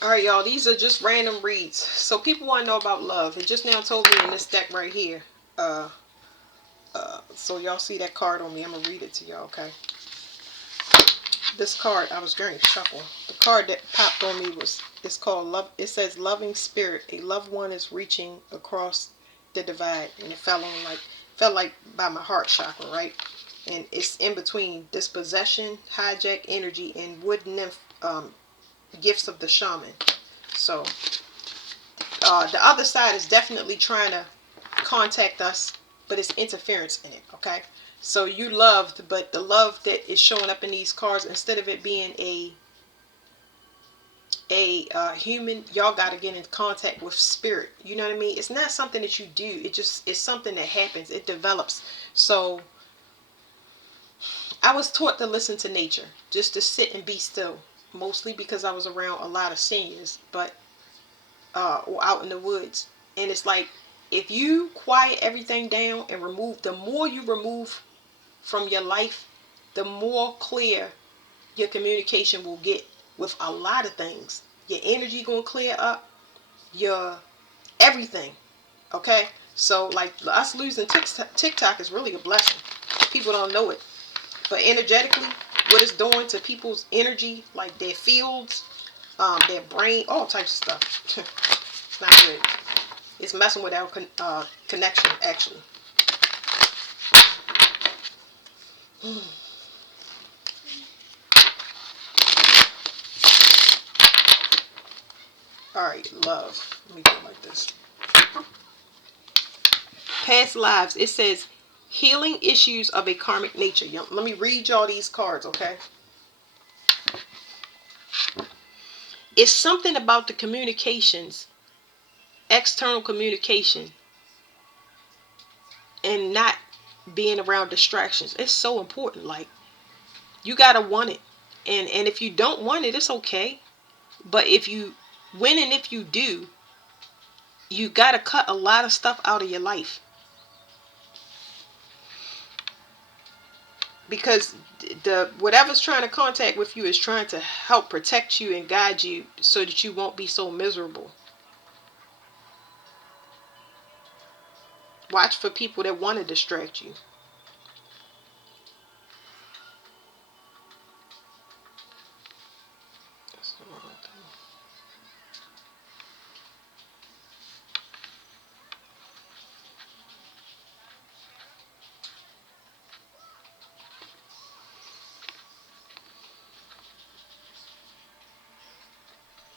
Alright, y'all, these are just random reads. So people want to know about love. It just now told me in this deck right here. Uh, so y'all see that card on me. I'm going to read it to y'all, okay? This card, I was going to shuffle. The card that popped on me it's called Love. It says Loving Spirit. A loved one is reaching across the divide. And it felt like by my heart chakra, right? And it's in between dispossession, hijack energy, and wood nymph gifts of the shaman. So the other side is definitely trying to contact us, but it's interference in it, okay? So you loved, but the love that is showing up in these cards, instead of it being a human, y'all got to get in contact with spirit. You know what I mean? It's not something that you do. It's something that happens. It develops. So I was taught to listen to nature, just to sit and be still, mostly because I was around a lot of seniors, but or out in the woods. And it's like, if you quiet everything down and remove, the more you remove from your life, the more clear your communication will get with a lot of things. Your energy gonna clear up, your everything. Okay, so like us losing TikTok is really a blessing. People don't know it, but energetically, what it's doing to people's energy, like their fields, their brain, all types of stuff. It's not good. It's messing with our connection, actually. Alright, love. Let me go like this. Past lives. It says healing issues of a karmic nature. Let me read y'all these cards, okay? It's something about the communications, external communication, and not being around distractions. It's so important. Like, you gotta want it. And if you don't want it, it's okay. But if you when and if you do, you gotta cut a lot of stuff out of your life. Because the whatever's trying to contact with you is trying to help protect you and guide you so that you won't be so miserable. Watch for people that want to distract you.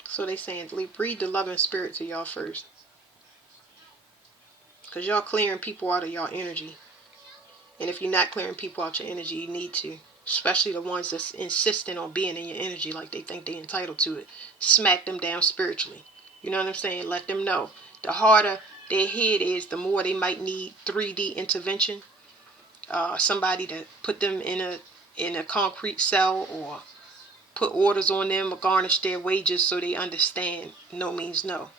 So they saying read the loving spirit to y'all first, because y'all clearing people out of y'all energy. And if you're not clearing people out your energy, you need to. Especially the ones that's insisting on being in your energy like they think they're entitled to it. Smack them down spiritually. You know what I'm saying? Let them know. The harder their head is, the more they might need 3D intervention. Somebody to put them in a concrete cell, or put orders on them, or garnish their wages so they understand no means no.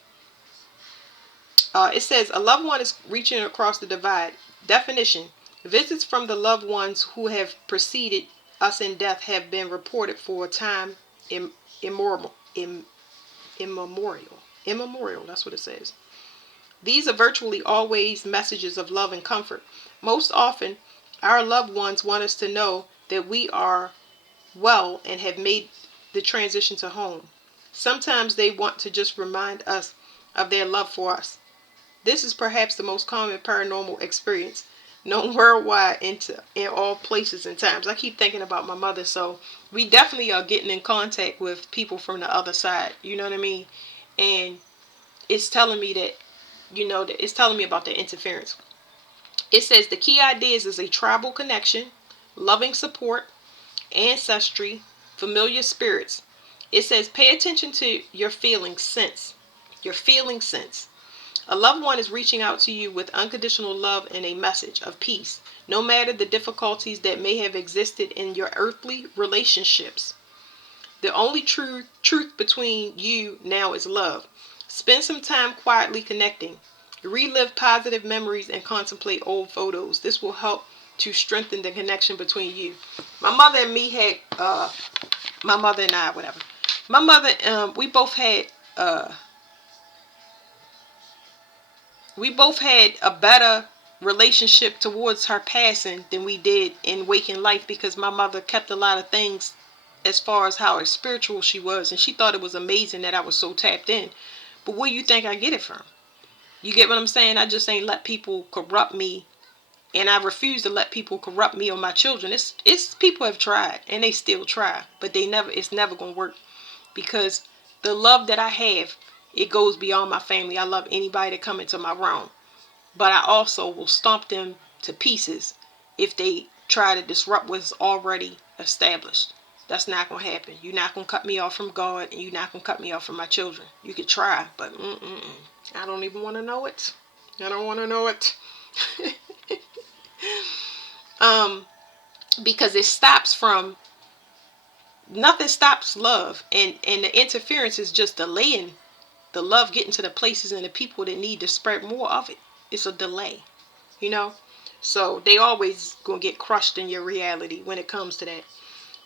It says a loved one is reaching across the divide. Definition: visits from the loved ones who have preceded us in death have been reported for a time immemorial. Immemorial, that's what it says. These are virtually always messages of love and comfort. Most often, our loved ones want us to know that we are well and have made the transition to home. Sometimes they want to just remind us of their love for us. This is perhaps the most common paranormal experience known worldwide in all places and times. I keep thinking about my mother, so we definitely are getting in contact with people from the other side. You know what I mean? And it's telling me that, it's telling me about the interference. It says the key ideas is a tribal connection, loving support, ancestry, familiar spirits. It says pay attention to your feeling sense. Your feeling sense. A loved one is reaching out to you with unconditional love and a message of peace, no matter the difficulties that may have existed in your earthly relationships. The only truth between you now is love. Spend some time quietly connecting. Relive positive memories and contemplate old photos. This will help to strengthen the connection between you. My mother and me had, my mother and I, whatever. My mother, uh, we both had a better relationship towards her passing than we did in waking life, because my mother kept a lot of things as far as how spiritual she was, and she thought it was amazing that I was so tapped in. But where do you think I get it from? You get what I'm saying? I just ain't let people corrupt me, and I refuse to let people corrupt me or my children. It's people have tried and they still try, but it's never gonna work, because the love that I have, it goes beyond my family. I love anybody that come into my realm, but I also will stomp them to pieces if they try to disrupt what's already established. That's not gonna happen. You're not gonna cut me off from God, and you're not gonna cut me off from my children. You could try, but I don't even want to know it. I don't want to know it. um, because it stops from nothing stops love, and the interference is just delaying the love getting to the places and the people that need to spread more of it. It's a delay, you know. So they always gonna get crushed in your reality when it comes to that.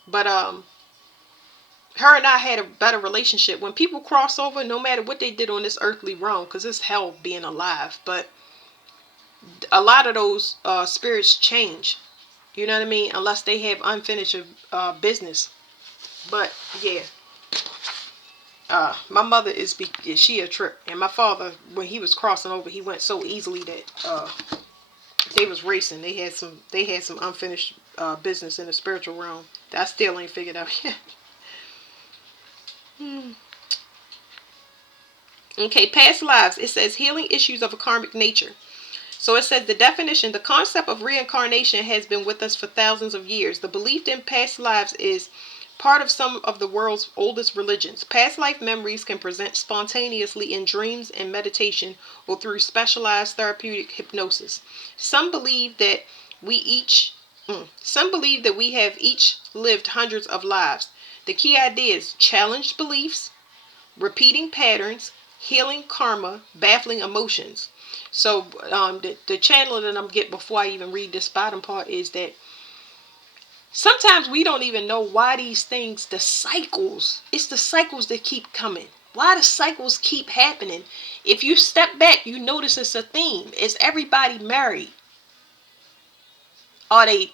But her and I had a better relationship. When people cross over, no matter what they did on this earthly realm, because it's hell being alive, but a lot of those spirits change. You know what I mean? Unless they have unfinished business. But yeah, my mother is she a trip, and my father, when he was crossing over, he went so easily that they was racing. They had some unfinished business in the spiritual realm that I still ain't figured out yet. Okay, past lives. It says healing issues of a karmic nature. So it says the definition: the concept of reincarnation has been with us for thousands of years. The belief in past lives is part of some of the world's oldest religions. Past life memories can present spontaneously in dreams and meditation, or through specialized therapeutic hypnosis. Some believe that we each some believe that we have each lived hundreds of lives. The key idea is challenged beliefs, repeating patterns, healing karma, baffling emotions. So the channel that I'm getting before I even read this bottom part is that sometimes we don't even know why these things, it's the cycles that keep coming. Why the cycles keep happening. If you step back, you notice it's a theme. Is everybody married? Are they,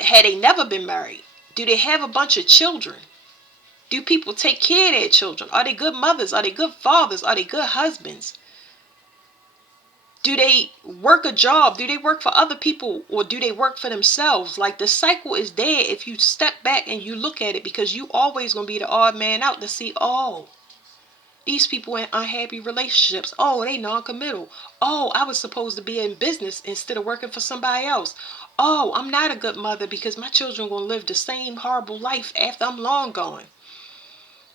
had they never been married? Do they have a bunch of children? Do people take care of their children? Are they good mothers? Are they good fathers? Are they good husbands? Do they work a job? Do they work for other people, or do they work for themselves? Like, the cycle is there if you step back and you look at it, because you always going to be the odd man out to see, oh, these people in unhappy relationships. Oh, they non-committal. Oh, I was supposed to be in business instead of working for somebody else. Oh, I'm not a good mother because my children going to live the same horrible life after I'm long gone.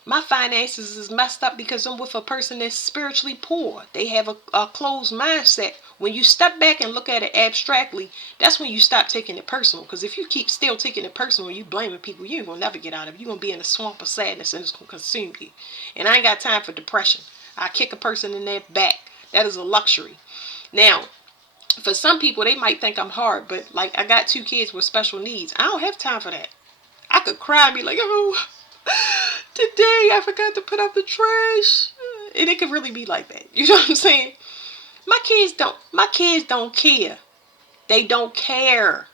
My finances is messed up because I'm with a person that's spiritually poor. They have a closed mindset. When you step back and look at it abstractly, that's when you stop taking it personal. Because if you keep still taking it personal and you blaming people, you ain't going to never get out of it. You're going to be in a swamp of sadness, and it's going to consume you. And I ain't got time for depression. I kick a person in their back. That is a luxury. Now, for some people, they might think I'm hard, but like, I got 2 kids with special needs. I don't have time for that. I could cry and be like, oh, today I forgot to put out the trash. And it could really be like that. You know what I'm saying? My kids don't care. They don't care.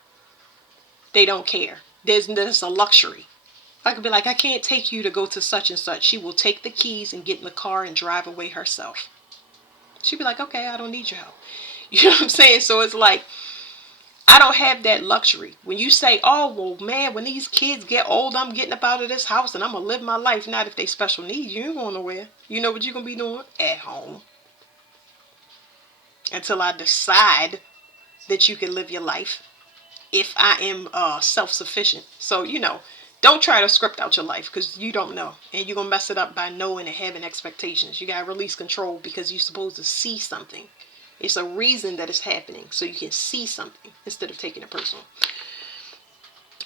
They don't care. There's a luxury. I could be like, I can't take you to go to such and such. She will take the keys and get in the car and drive away herself. She'd be like, okay, I don't need your help. You know what I'm saying? So it's like, I don't have that luxury. When you say, oh, well, man, when these kids get old, I'm getting up out of this house and I'm going to live my life. Not if they special needs. You ain't going nowhere. You know what you're going to be doing? At home. Until I decide that you can live your life. If I am self-sufficient. So, don't try to script out your life, because you don't know. And you're going to mess it up by knowing and having expectations. You got to release control, because you're supposed to see something. It's a reason that it's happening, so you can see something instead of taking it personal.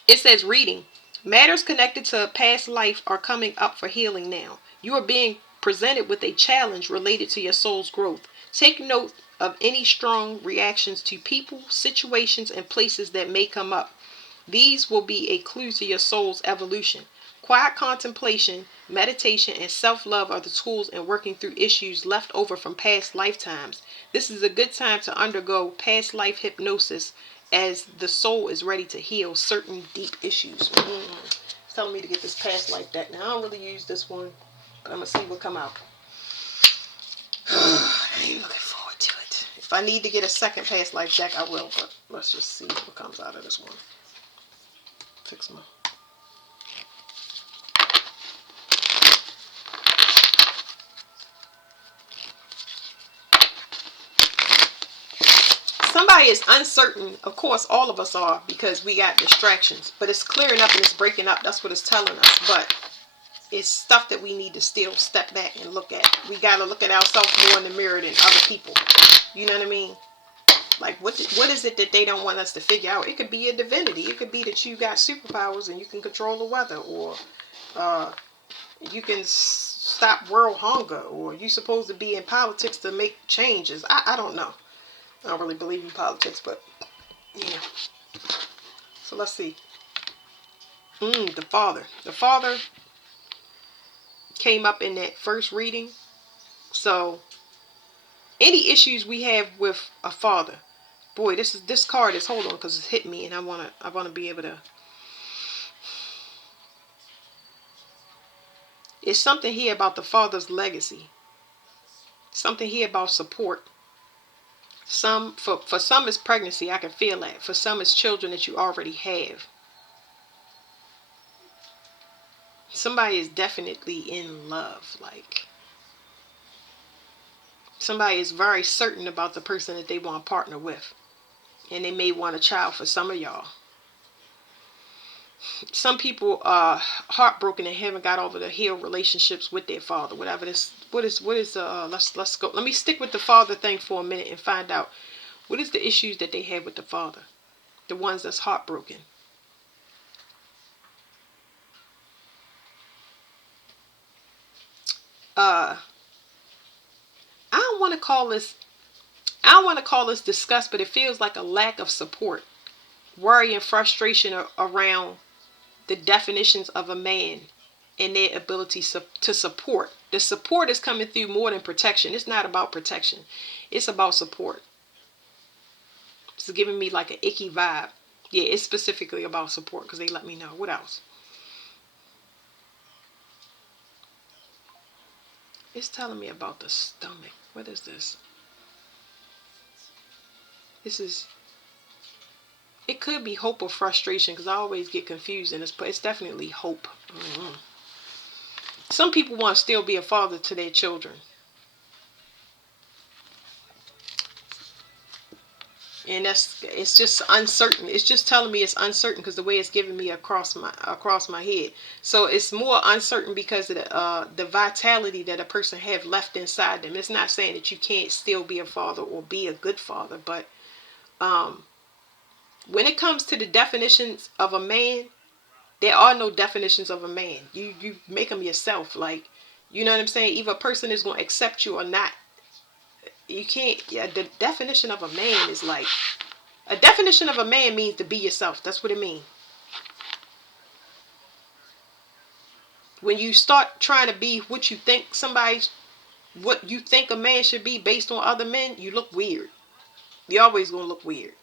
It says reading. Matters connected to a past life are coming up for healing now. You are being presented with a challenge related to your soul's growth. Take note of any strong reactions to people, situations, and places that may come up. These will be a clue to your soul's evolution. Quiet contemplation, meditation, and self-love are the tools in working through issues left over from past lifetimes. This is a good time to undergo past life hypnosis as the soul is ready to heal certain deep issues. It's telling me to get this past life deck. Now, I don't really use this one, but I'm going to see what come out. I ain't looking forward to it. If I need to get a second past life deck, I will, but let's just see what comes out of this one. Fix my... Somebody is uncertain. Of course, all of us are, because we got distractions. But it's clearing up and it's breaking up. That's what it's telling us. But it's stuff that we need to still step back and look at. We got to look at ourselves more in the mirror than other people. You know what I mean? Like, what is it that they don't want us to figure out? It could be a divinity. It could be that you got superpowers and you can control the weather. Or you can stop world hunger. Or you're supposed to be in politics to make changes. I don't know. I don't really believe in politics, but yeah. So let's see. The father. The father came up in that first reading. So any issues we have with a father. Boy, this card is, hold on, because it's hit me and I wanna be able to. It's something here about the father's legacy. Something here about support. For some it's pregnancy, I can feel that. For some it's children that you already have. Somebody is definitely in love. Like, somebody is very certain about the person that they want to partner with. And they may want a child for some of y'all. Some people are heartbroken and haven't got over the healed relationships with their father. Whatever this, let's go. Let me stick with the father thing for a minute and find out what is the issues that they have with the father. The ones that's heartbroken. I don't want to call this. I don't want to call this disgust, but it feels like a lack of support, worry, and frustration around the definitions of a man and their ability to support. The support is coming through more than protection. It's not about protection. It's about support. It's giving me like an icky vibe. Yeah, it's specifically about support because they let me know. What else? It's telling me about the stomach. What is this? This is... It could be hope or frustration because I always get confused in this, but it's definitely hope. Some people want to still be a father to their children. And it's just uncertain. It's just telling me it's uncertain because the way it's giving me across my head. So it's more uncertain because of the vitality that a person have left inside them. It's not saying that you can't still be a father or be a good father, but when it comes to the definitions of a man, there are no definitions of a man. You make them yourself. Like, you know what I'm saying? Either a person is going to accept you or not. You can't. Yeah, the definition of a man is like, a definition of a man means to be yourself. That's what it means. When you start trying to be what you think what you think a man should be based on other men, you look weird. You're always going to look weird.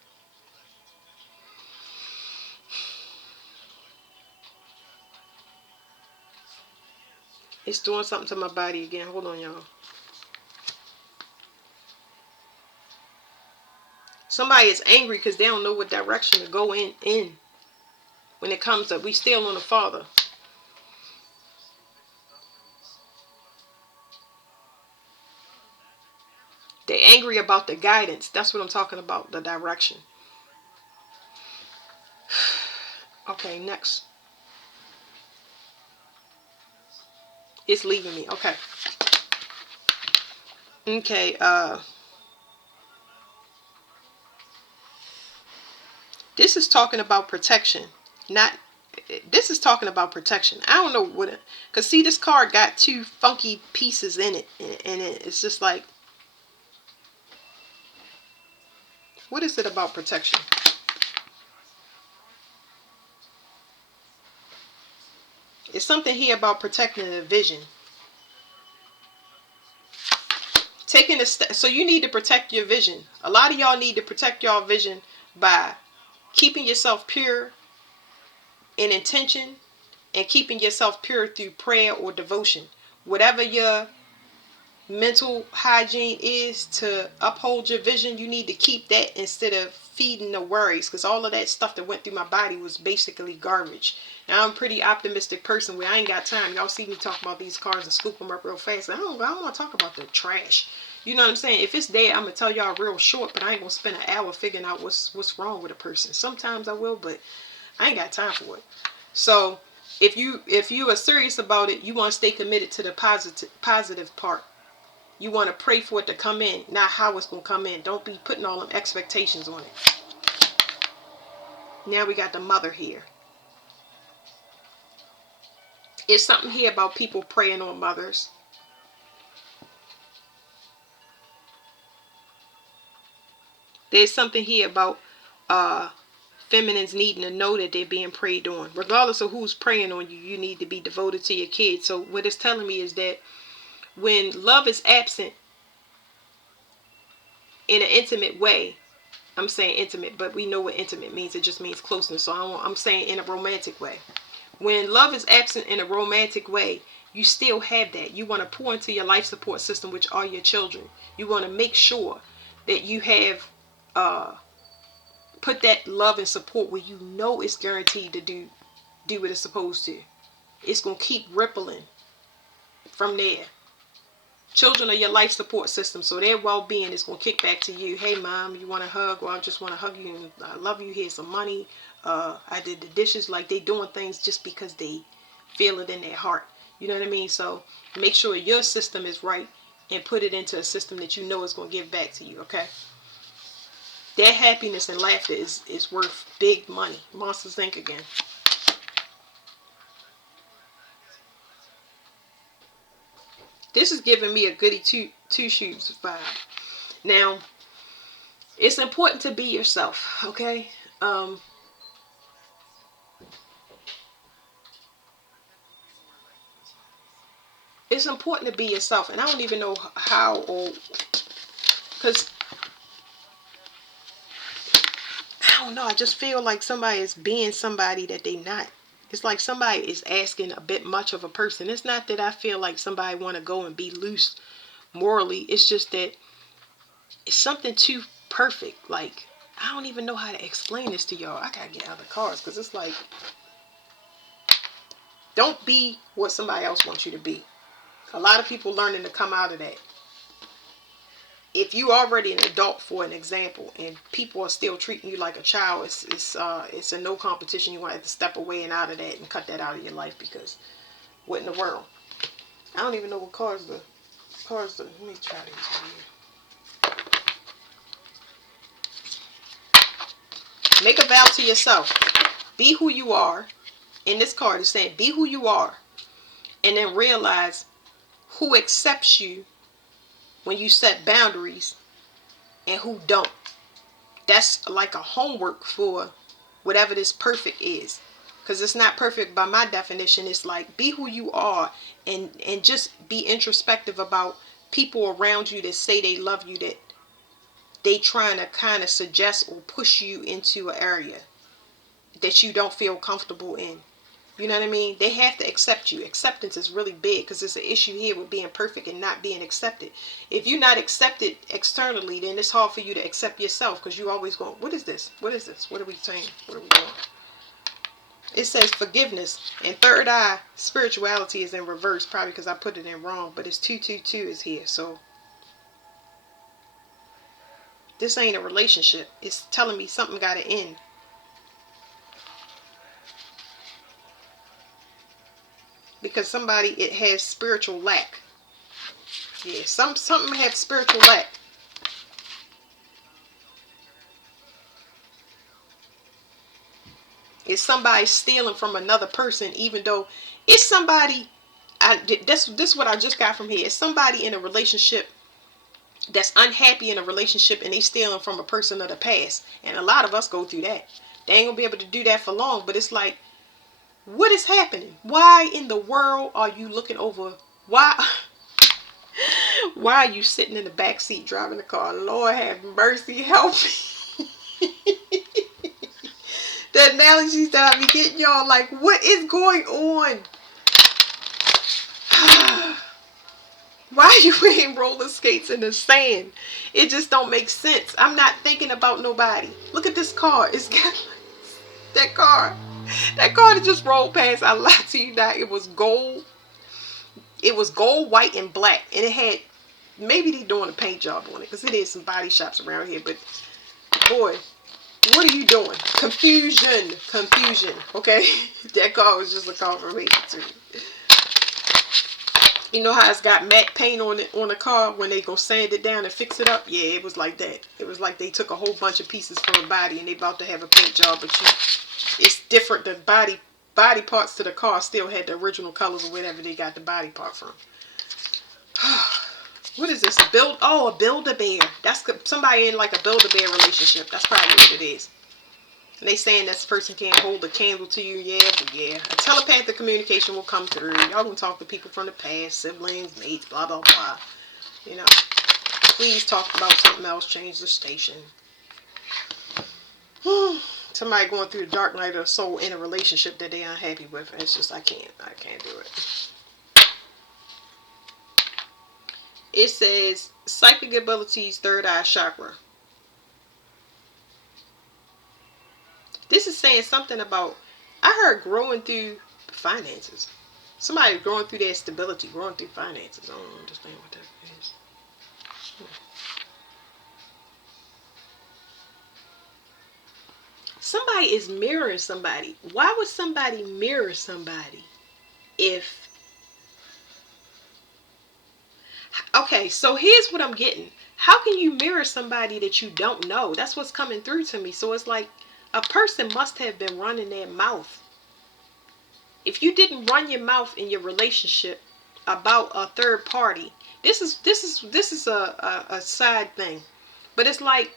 It's doing something to my body again. Hold on, y'all. Somebody is angry because they don't know what direction to go in. When it comes to, we still on the father. They're angry about the guidance. That's what I'm talking about, the direction. Okay, next. It's leaving me. Okay. Okay, this is talking about protection. This is talking about protection. I don't know what it, because see, this card got two funky pieces in it, and it's just like, what is it about protection? It's something here about protecting the vision. Taking a step. So you need to protect your vision. A lot of y'all need to protect y'all vision by keeping yourself pure in intention and keeping yourself pure through prayer or devotion. Whatever your mental hygiene is to uphold your vision, you need to keep that instead of feeding the worries, because all of that stuff that went through my body was basically garbage. Now I'm a pretty optimistic person where I ain't got time. Y'all see me talk about these cars and scoop them up real fast. I don't want to talk about the trash. You know what I'm saying? If it's there, I'm gonna tell y'all real short, but I ain't gonna spend an hour figuring out what's wrong with a person. Sometimes I will, but I ain't got time for it. So if you are serious about it, you want to stay committed to the positive part. You want to pray for it to come in, not how it's going to come in. Don't be putting all them expectations on it. Now we got the mother here. It's something here about people praying on mothers. There's something here about feminines needing to know that they're being prayed on. Regardless of who's praying on you, you need to be devoted to your kids. So what it's telling me is that when love is absent in an intimate way, I'm saying intimate, but we know what intimate means. It just means closeness. So I'm saying in a romantic way. When love is absent in a romantic way, you still have that. You want to pour into your life support system, which are your children. You want to make sure that you have put that love and support where you know it's guaranteed to do what it's supposed to. It's going to keep rippling from there. Children are your life support system, so their well-being is going to kick back to you. Hey, mom, you want a hug? Well, I just want to hug you and I love you. Here's some money. I did the dishes. Like, they doing things just because they feel it in their heart. You know what I mean? So make sure your system is right and put it into a system that you know is going to give back to you, okay? Their happiness and laughter is worth big money. Monsters Inc. again. This is giving me a goody two shoes vibe. Now, it's important to be yourself, okay? It's important to be yourself, and I don't even know how or because I don't know. I just feel like somebody is being somebody that they not. It's like somebody is asking a bit much of a person. It's not that I feel like somebody want to go and be loose morally. It's just that it's something too perfect. Like, I don't even know how to explain this to y'all. I gotta get out of the cars because it's like, don't be what somebody else wants you to be. A lot of people learning to come out of that. If you already an adult, for an example, and people are still treating you like a child, it's a no competition. You want to have to step away and out of that and cut that out of your life, because what in the world? I don't even know what cars the let me try these here. Make a vow to yourself. Be who you are. In this card, it's saying be who you are, and then realize who accepts you when you set boundaries and who don't. That's like a homework for whatever this perfect is, because it's not perfect by my definition. It's like, be who you are, and just be introspective about people around you that say they love you, that they trying to kind of suggest or push you into an area that you don't feel comfortable in. You know what I mean? They have to accept you. Acceptance is really big, because it's an issue here with being perfect and not being accepted. If you're not accepted externally, then it's hard for you to accept yourself, because you always going, what is this? What is this? What are we saying? What are we doing? It says forgiveness. And third eye, spirituality, is in reverse, probably because I put it in wrong, but it's 222 is here. So this ain't a relationship. It's telling me something got to end. Because somebody, it has spiritual lack. Yeah, something have spiritual lack. It's somebody stealing from another person, even though it's somebody. This what I just got from here. It's somebody in a relationship that's unhappy in a relationship, and they stealing from a person of the past. And a lot of us go through that. They ain't gonna be able to do that for long, but it's like, What is happening? Why in the world are you looking over? Why? Why are you sitting in the back seat driving the car? Lord have mercy, help me. The analogies that I be getting, y'all, like, what is going on? Why are you wearing roller skates in the sand? It just don't make sense. I'm not thinking about nobody. Look at this car. It's got that car. That car that just rolled past. I lied to you not. It was gold. It was gold, white, and black. And it had, maybe they doing a paint job on it, because it is some body shops around here. But boy, what are you doing? Confusion. Confusion. Okay? That car was just a confirmation to me. You know how it's got matte paint on it on the car when they gonna sand it down and fix it up? Yeah, it was like that. It was like they took a whole bunch of pieces from a body and they about to have a paint job, but it's different. The body parts to the car still had the original colors or whatever they got the body part from. What is this? A Build-A-Bear. That's somebody in like a Build-A-Bear relationship. That's probably what it is. And they saying this person can't hold a candle to you. Yeah, but yeah. A telepathic communication will come through. Y'all gonna talk to people from the past, siblings, mates, blah, blah, blah. You know, please talk about something else. Change the station. Somebody going through the dark night of the soul in a relationship that they unhappy with. It's just, I can't do it. It says, psychic abilities, third eye chakra. This is saying something about, I heard growing through finances. Somebody growing through their stability, growing through finances. I don't understand what that is. Somebody is mirroring somebody. Why would somebody mirror somebody if... Okay, so here's what I'm getting. How can you mirror somebody that you don't know? That's what's coming through to me. So it's like a person must have been running their mouth. If you didn't run your mouth in your relationship about a third party, this is a side thing, but it's like,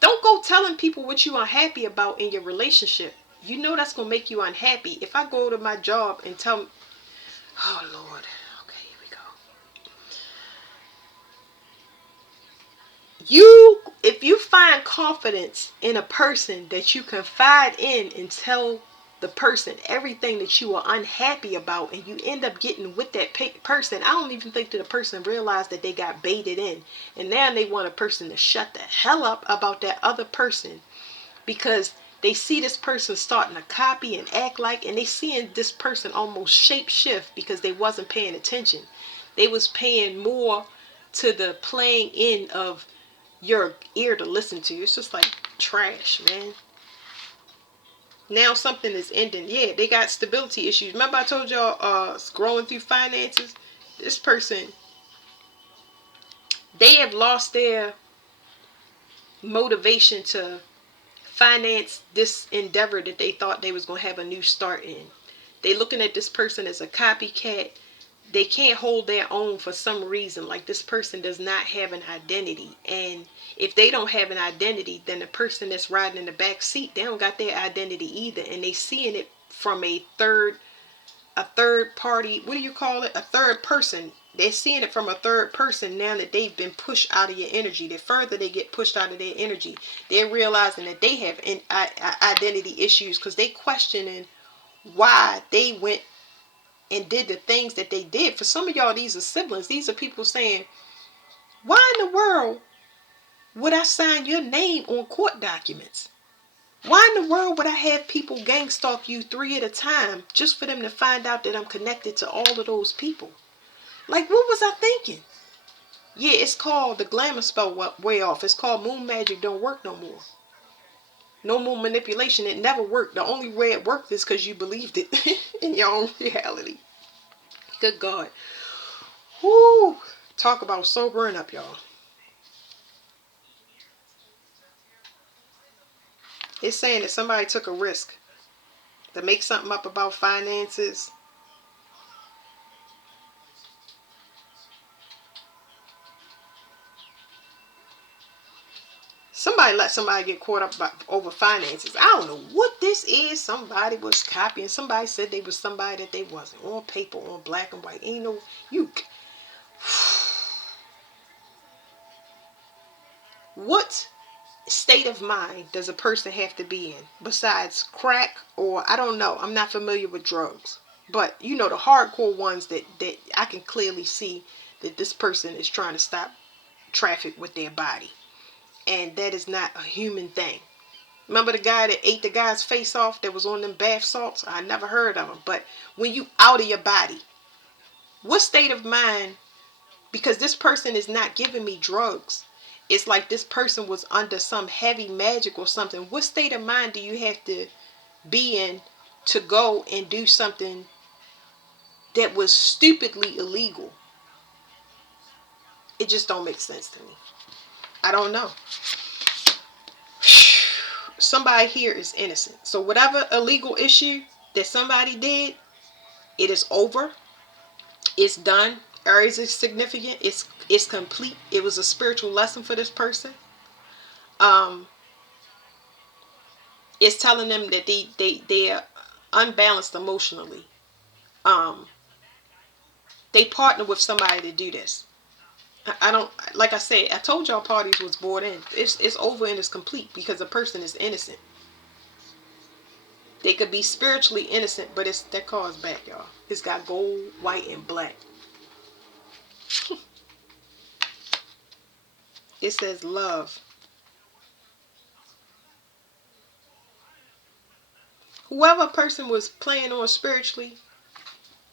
don't go telling people what you unhappy about in your relationship. You know that's gonna make you unhappy. If I go to my job and tell, oh Lord, okay, here we go. If you find confidence in a person that you confide in and tell the person everything that you are unhappy about, and you end up getting with that person, I don't even think that the person realized that they got baited in, and now they want a person to shut the hell up about that other person because they see this person starting to copy and act like, and they seeing this person almost shape shift because they wasn't paying attention. They was paying more to the playing in of your ear to listen to. It's just like trash, man. Now something is ending. Yeah, they got stability issues. Remember I told y'all growing through finances? This person, they have lost their motivation to finance this endeavor that they thought they was going to have a new start in. They looking at this person as a copycat. They can't hold their own for some reason. Like, this person does not have an identity, and if they don't have an identity, then the person that's riding in the back seat, they don't got their identity either, and they seeing it from a third party. What do you call it? A third person. They're seeing it from a third person now that they've been pushed out of your energy. The further they get pushed out of their energy, they're realizing that they have identity issues because they questioning why they went and did the things that they did. For some of y'all, these are siblings. These are people saying, why in the world would I sign your name on court documents? Why in the world would I have people gang stalk you 3 at a time just for them to find out that I'm connected to all of those people? Like, what was I thinking? Yeah, it's called the glamour spell way off. It's called moon magic don't work no more. No more manipulation. It never worked. The only way it worked is because you believed it in your own reality. Good God. Whoo. Talk about sobering up, y'all. It's saying that somebody took a risk to make something up about finances. Somebody let somebody get caught up over finances. I don't know what this is. Somebody was copying. Somebody said they was somebody that they wasn't. On paper, on black and white. Ain't no, you. What state of mind does a person have to be in besides crack, or I don't know, I'm not familiar with drugs, but you know, the hardcore ones that I can clearly see that this person is trying to stop traffic with their body, and that is not a human thing. Remember the guy that ate the guy's face off that was on them bath salts? I never heard of him. But when you out of your body, what state of mind, because this person is not giving me drugs, it's like this person was under some heavy magic or something. What state of mind do you have to be in to go and do something that was stupidly illegal? It just don't make sense to me. I don't know. Somebody here is innocent. So whatever illegal issue that somebody did, it is over. It's done. Aries is significant. It's complete. It was a spiritual lesson for this person. It's telling them that they are unbalanced emotionally. They partner with somebody to do this. I don't, like I said, I told y'all parties was brought in. It's over and it's complete because the person is innocent. They could be spiritually innocent, but it's that card's back, y'all. It's got gold, white, and black. It says love. Whoever person was playing on spiritually,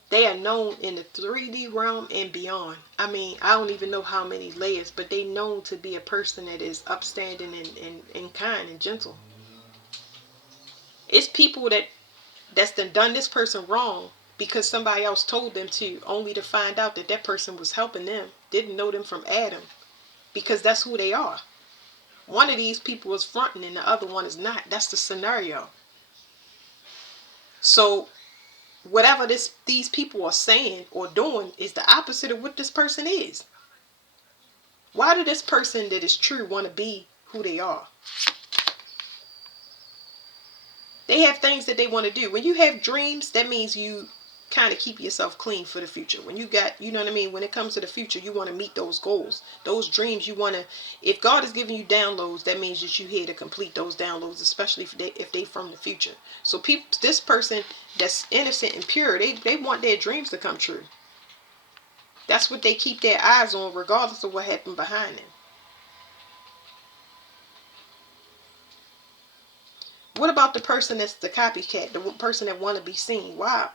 they are known in the 3D realm and beyond. I mean, I don't even know how many layers, but they known to be a person that is upstanding and kind and gentle. It's people that's done this person wrong because somebody else told them to, only to find out that that person was helping them, didn't know them from Adam, because that's who they are. One of these people is fronting and the other one is not. That's the scenario. So whatever these people are saying or doing is the opposite of what this person is. Why did this person that is true want to be who they are? They have things that they want to do. When you have dreams, that means you kind of keep yourself clean for the future. When you got, you know what I mean? When it comes to the future, you want to meet those goals. Those dreams, you want to, if God is giving you downloads, that means that you're here to complete those downloads, especially if they from the future. So people, this person that's innocent and pure, they want their dreams to come true. That's what they keep their eyes on, regardless of what happened behind them. What about the person that's the copycat, the person that want to be seen? Why?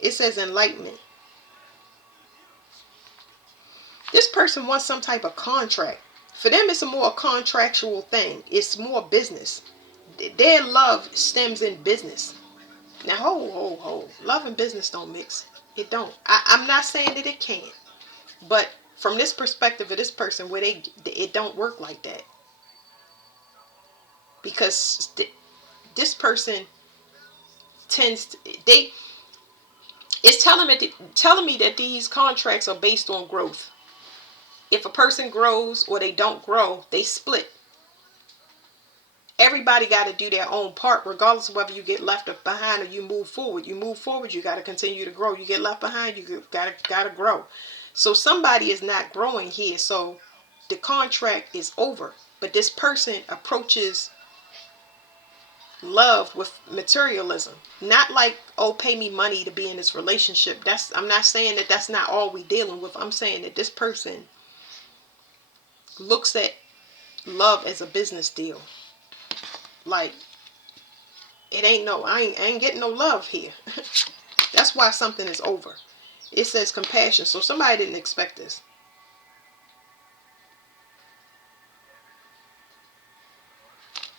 It says enlightenment. This person wants some type of contract. For them, it's a more contractual thing. It's more business. Their love stems in business. Now, ho. Love and business don't mix. It don't. I'm not saying that it can't. But from this perspective of this person, where it don't work like that. Because this person tends to, it's telling me that these contracts are based on growth. If a person grows or they don't grow, they split. Everybody got to do their own part, regardless of whether you get left behind or you move forward. You move forward, you got to continue to grow. You get left behind, you got to grow. So somebody is not growing here, so the contract is over. But this person approaches love with materialism, not like, oh, pay me money to be in this relationship. I'm not saying that that's not all we dealing with. I'm saying that this person looks at love as a business deal. Like, it ain't no, I ain't getting no love here. That's why something is over. It says compassion, so somebody didn't expect this.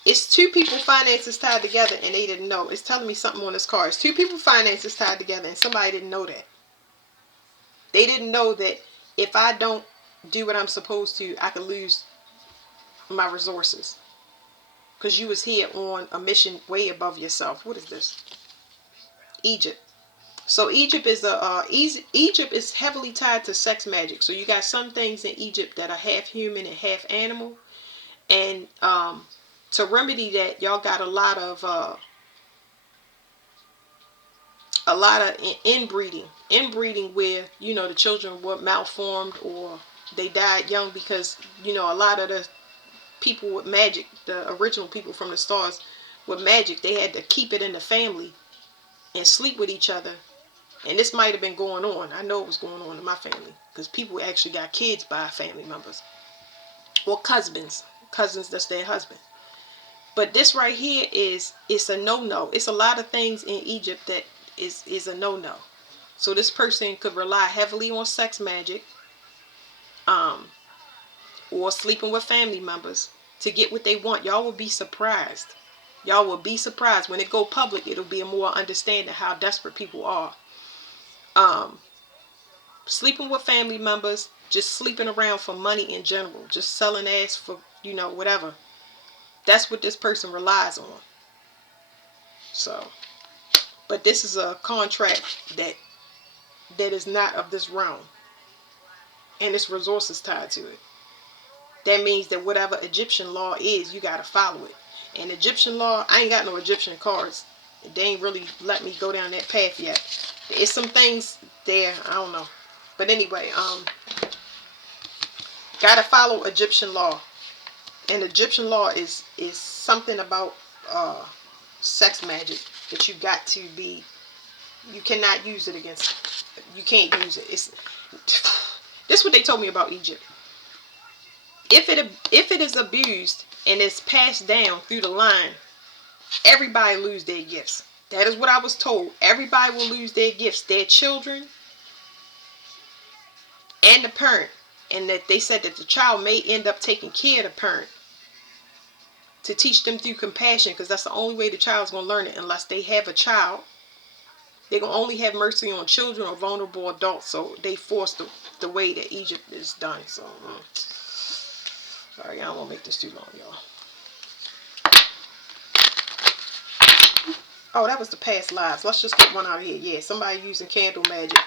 It's two people finances tied together and they didn't know. It's telling me something on this card. It's two people finances tied together and somebody didn't know that. They didn't know that if I don't do what I'm supposed to, I could lose my resources. Because you was here on a mission way above yourself. What is this? Egypt. So Egypt is heavily tied to sex magic. So you got some things in Egypt that are half human and half animal. And to remedy that, y'all got a lot of inbreeding where, you know, the children were malformed or they died young because, you know, a lot of the people with magic, the original people from the stars with magic, they had to keep it in the family and sleep with each other. And this might have been going on. I know it was going on in my family because people actually got kids by family members or cousins that's their husband. But this right here it's a no-no. It's a lot of things in Egypt that is a no-no. So this person could rely heavily on sex magic, um, or sleeping with family members to get what they want. Y'all will be surprised. Y'all will be surprised when it go public. It'll be a more understanding how desperate people are. Um, Sleeping with family members, just sleeping around for money in general, just selling ass for, you know, whatever. That's what this person relies on. So, but this is a contract that is not of this realm, and its resources tied to it. That means that whatever Egyptian law is, you gotta follow it. And Egyptian law, I ain't got no Egyptian cards. They ain't really let me go down that path yet. It's some things there, I don't know. But anyway, gotta follow Egyptian law. And Egyptian law is something about sex magic that you got to be. You cannot use it against. You can't use it. It's this is what they told me about Egypt. If it is abused and it's passed down through the line, everybody lose their gifts. That is what I was told. Everybody will lose their gifts, their children and the parent. And that they said that the child may end up taking care of the parent to teach them through compassion, because that's the only way the child's going to learn it. Unless they have a child, they're going to only have mercy on children or vulnerable adults. So they force the way that Egypt is done. So, sorry, I don't want to make this too long, y'all. Oh, that was the past lives. Let's just get one out of here. Yeah, somebody using candle magic.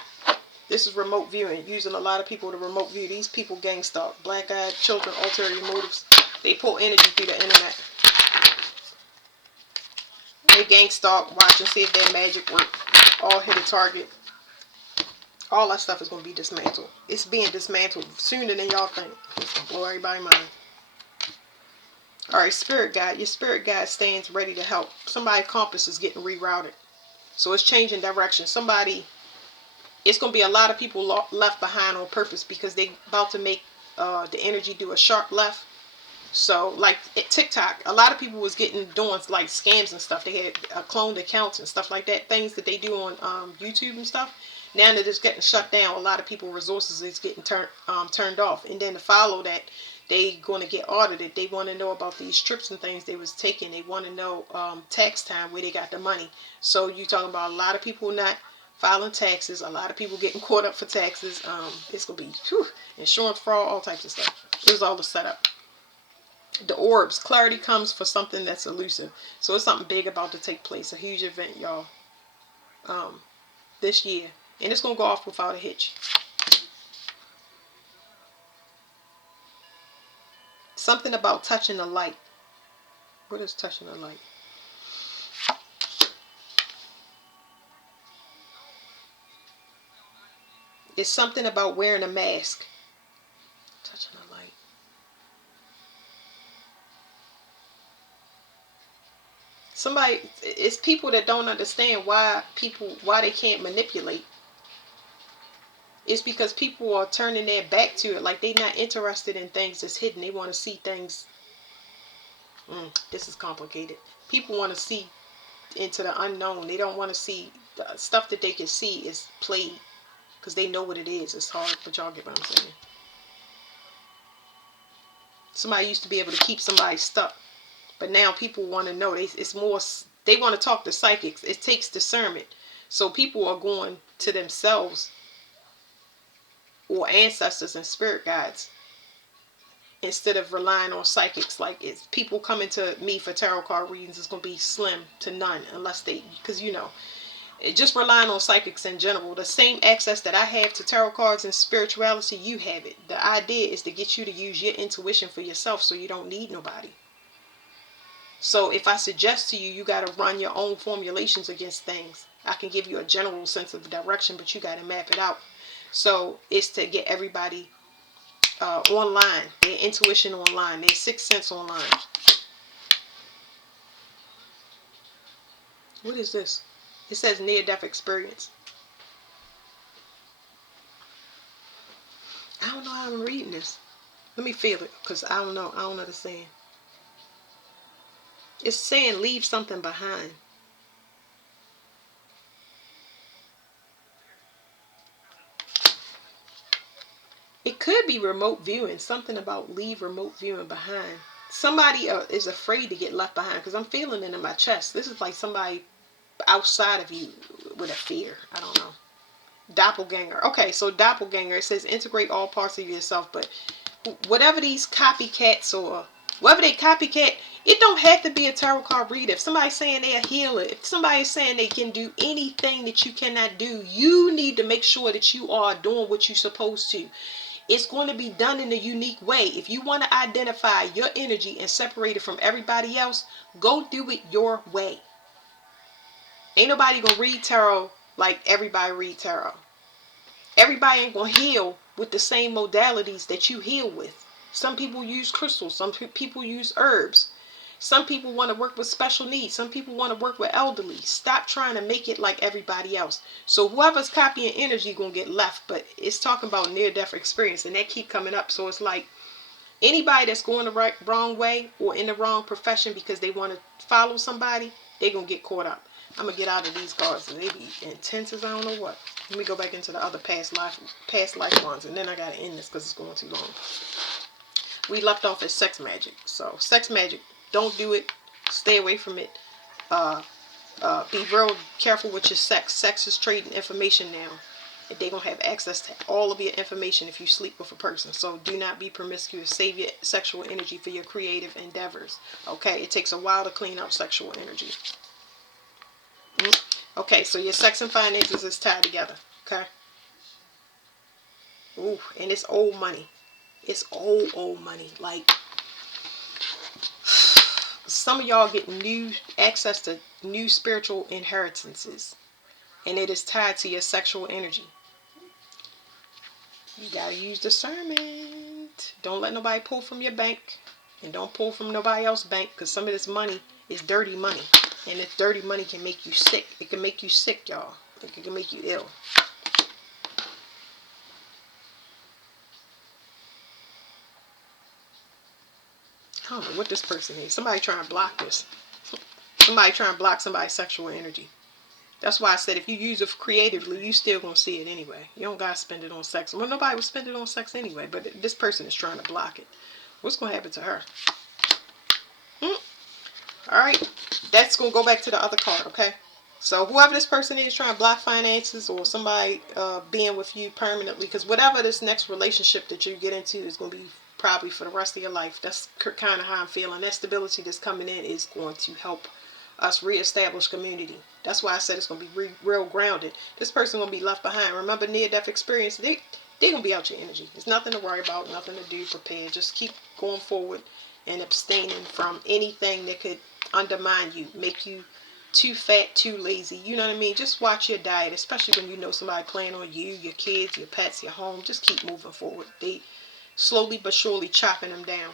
This is remote viewing. Using a lot of people to remote view. These people gang stalk. Black-eyed children, ulterior motives. They pull energy through the internet. They gang stalk, watch and see if their magic work. All hit a target. All that stuff is going to be dismantled. It's being dismantled sooner than y'all think. It's going to blow everybody's mind. Alright, spirit guide. Your spirit guide stands ready to help. Somebody's compass is getting rerouted. So it's changing direction. It's going to be a lot of people left behind on purpose because they about to make the energy do a sharp left. So like TikTok, a lot of people was doing like scams and stuff. They had cloned accounts and stuff like that. Things that they do on YouTube and stuff. Now that it's getting shut down, a lot of people resources is getting turned off. And then to follow that, they going to get audited. They want to know about these trips and things they was taking. They want to know tax time, where they got the money. So you talking about a lot of people not filing taxes. A lot of people getting caught up for taxes. It's going to be insurance fraud, all types of stuff. It was all the setup. The orbs, clarity comes for something that's elusive. So it's something big about to take place. A huge event, y'all. This year. And it's going to go off without a hitch. Something about touching the light. What is touching the light? It's something about wearing a mask. Touching the light. It's people that don't understand why they can't manipulate. It's because people are turning their back to it. Like they're not interested in things that's hidden. They want to see things. This is complicated. People want to see into the unknown. They don't want to see the stuff that they can see is played. Because they know what it is. It's hard, but y'all get what I'm saying. Somebody used to be able to keep somebody stuck. But now people want to know. It's more, they want to talk to psychics. It takes discernment. So people are going to themselves or ancestors and spirit guides instead of relying on psychics. Like, it's people coming to me for tarot card readings is going to be slim to none unless they, because just relying on psychics in general, the same access that I have to tarot cards and spirituality, you have it. The idea is to get you to use your intuition for yourself so you don't need nobody. So if I suggest to you, you got to run your own formulations against things. I can give you a general sense of direction, but you got to map it out. So it's to get everybody online, their intuition online, their sixth sense online. What is this? It says near-death experience. I don't know how I'm reading this. Let me feel it, because I don't know. I don't understand. It's saying leave something behind. It could be remote viewing. Something about leave remote viewing behind. Somebody is afraid to get left behind, because I'm feeling it in my chest. This is like somebody outside of you with a fear. I don't know. Doppelganger. Okay, so doppelganger. It says integrate all parts of yourself, but whatever these copycats or whatever they copycat, it don't have to be a tarot card reader. If somebody's saying they're a healer, if somebody's saying they can do anything that you cannot do, you need to make sure that you are doing what you're supposed to. It's going to be done in a unique way. If you want to identify your energy and separate it from everybody else, go do it your way. Ain't nobody gonna read tarot like everybody read tarot. Everybody ain't gonna heal with the same modalities that you heal with. Some people use crystals. Some people use herbs. Some people want to work with special needs. Some people want to work with elderly. Stop trying to make it like everybody else. So whoever's copying energy gonna get left. But it's talking about near-death experience, and that keep coming up. So it's like anybody that's going the wrong way or in the wrong profession because they want to follow somebody, they gonna get caught up. I'm gonna get out of these cards. They be intense as I don't know what. Let me go back into the other past life ones, and then I gotta end this because it's going too long. We left off at sex magic. So sex magic, don't do it. Stay away from it. Be real careful with your sex. Sex is trading information now. They're gonna have access to all of your information if you sleep with a person. So do not be promiscuous. Save your sexual energy for your creative endeavors. Okay, it takes a while to clean out sexual energy. Okay, so your sex and finances is tied together. Okay. Ooh, and it's old money. It's old money. Like some of y'all get new access to new spiritual inheritances, and it is tied to your sexual energy. You gotta use discernment. Don't let nobody pull from your bank, and don't pull from nobody else's bank, because some of this money is dirty money, and this dirty money can make you sick. It can make you sick, y'all. It can make you ill. I don't know what this person is. Somebody trying to block this. Somebody trying to block somebody's sexual energy. That's why I said if you use it creatively, you still gonna see it anyway. You don't gotta spend it on sex. Well, nobody would spend it on sex anyway, but this person is trying to block it. What's gonna happen to her? Alright, that's gonna go back to the other card, okay? So whoever this person is trying to block finances, or somebody being with you permanently, because whatever this next relationship that you get into is going to be probably for the rest of your life. That's kind of how I'm feeling. That stability that's coming in is going to help us reestablish community. That's why I said it's going to be real grounded. This person going to be left behind. Remember, near-death experience, they're going to be out your energy. There's nothing to worry about, nothing to do, prepare. Just keep going forward and abstaining from anything that could undermine you, make you too fat, too lazy. You know what I mean? Just watch your diet, especially when you know somebody playing on you, your kids, your pets, your home. Just keep moving forward. They slowly but surely chopping them down.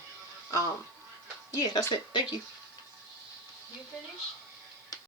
Yeah, that's it. Thank you. You finished?